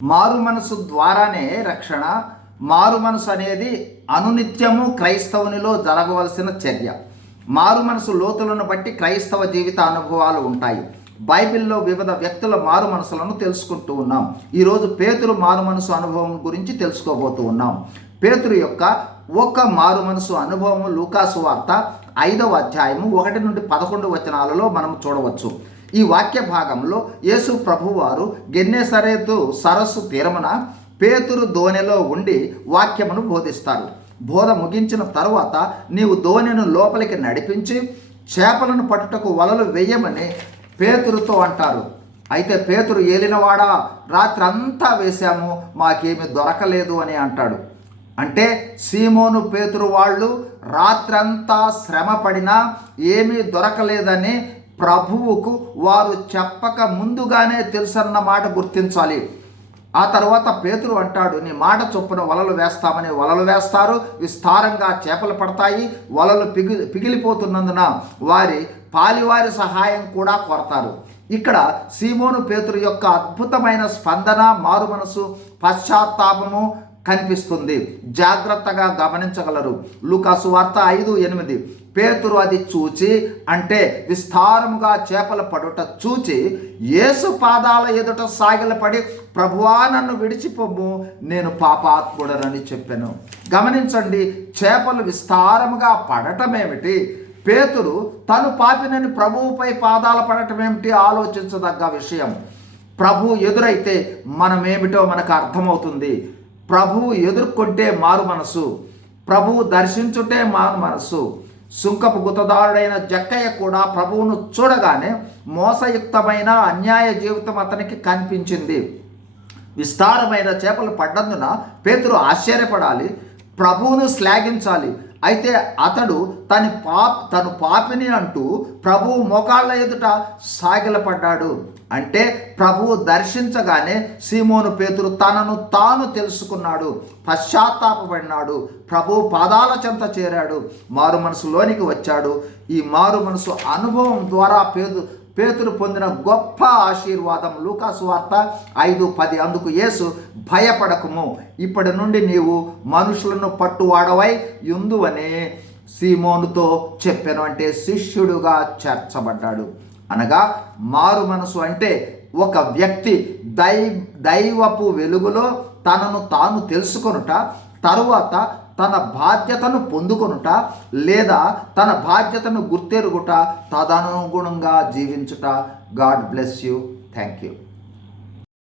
మారు మనసు ద్వారానే రక్షణ. మారు మనసు అనేది అనునిత్యము క్రైస్తవునిలో జరగవలసిన చర్య. మారు మనసు లోతులను బట్టి క్రైస్తవ జీవిత అనుభవాలు ఉంటాయి. బైబిల్లో వివిధ వ్యక్తుల మారు మనసులను తెలుసుకుంటూ ఉన్నాం. ఈరోజు పేతురు మారు మనసు అనుభవం గురించి తెలుసుకోబోతూ ఉన్నాం. పేతురు యొక్క ఒక మారు మనసు అనుభవం లూకాసు వార్త 5వ అధ్యాయము 1 నుండి 11 వచనాలలో మనం చూడవచ్చు. ఈ వాక్య భాగంలో యేసు ప్రభువారు గెన్నేసరేతు సరస్సు తీరమున పేతురు దోణిలో ఉండి వాక్యమును బోధిస్తారు. బోధ ముగించిన తరువాత నీవు దోణిను లోపలికి నడిపించి చేపలను పట్టుటకు వలలు వేయమని పేతురుతో అంటారు. అయితే పేతురు ఏలినవాడా, రాత్రంతా వేశాము, మాకేమీ దొరకలేదు అని అంటాడు. అంటే సీమోను పేతురు వాళ్ళు రాత్రంతా శ్రమ పడినా ఏమీ దొరకలేదని ప్రభువుకు వారు చెప్పక ముందుగానే తెలుసన్న మాట గుర్తించాలి. ఆ తర్వాత పేతురు అంటాడు, నీ మాట చొప్పున వలలు వేస్తామని వలలు వేస్తారు. విస్తారంగా చేపలు పడతాయి. వలలు పిగిలిపోతున్నందున పాలివారి సహాయం కూడా కోరతారు. ఇక్కడ సీమోను పేతురు యొక్క అద్భుతమైన స్పందన, మారు మనసు, పశ్చాత్తాపము కనిపిస్తుంది. జాగ్రత్తగా గమనించగలరు. లూకాసు వార్త 5:8 పేతురు అది చూచి, అంటే విస్తారముగా చేపల పడుట చూచి యేసు పాదాల ఎదుట సాగిలపడి, ప్రభువా నన్ను విడిచిపోము, నేను పాపాత్ముడనని చెప్పాను. గమనించండి, చేపలు విస్తారముగా పడటమేమిటి, పేతురు తను పాపినని ప్రభువుపై పాదాల పడటం ఏమిటి ఆలోచించదగ్గ విషయం. ప్రభు ఎదురైతే మనమేమిటో మనకు అర్థమవుతుంది. ప్రభువు ఎదుర్కొంటే మారు మనసు, ప్రభువు దర్శించుటే మారు మనసు. సుంకపు గుత్తదారుడైన జక్కయ్య కూడా ప్రభువును చూడగానే మోసయుక్తమైన అన్యాయ జీవితం అతనికి కనిపించింది. విస్తారమైన చేపలు పడ్డందున పేతురు ఆశ్చర్యపడాలి, ప్రభువును శ్లాఘించాలి. అయితే అతడు తను పాపిని అంటూ ప్రభువు మోకాళ్ళ ఎదుట సాగిలపడ్డాడు. అంటే ప్రభువు దర్శించగానే సీమోను పేతురు తనను తాను తెలుసుకున్నాడు, పశ్చాత్తాపడినాడు, ప్రభువు పాదాల చెంత చేరాడు, మారు మనసులోనికి వచ్చాడు. ఈ మారు మనసు అనుభవం ద్వారా పేతురు పొందిన గొప్ప ఆశీర్వాదం. లూకాసు వార్త 5:10. అందుకు యేసు, భయపడకుము, ఇప్పటి నుండి నీవు మనుషులను పట్టువాడవై యుందువని సీమోనుతో చెప్పాను. అంటే శిష్యుడుగా చేర్చబడ్డాడు. అనగా మారు మనసు అంటే ఒక వ్యక్తి దైవపు వెలుగులో తనను తాను తెలుసుకొనుట, తరువాత తన బాధ్యతను పొందుకొనుట, లేదా తన బాధ్యతను గుర్తెరుగుట, తదనుగుణంగా జీవించుట. God bless you. Thank you.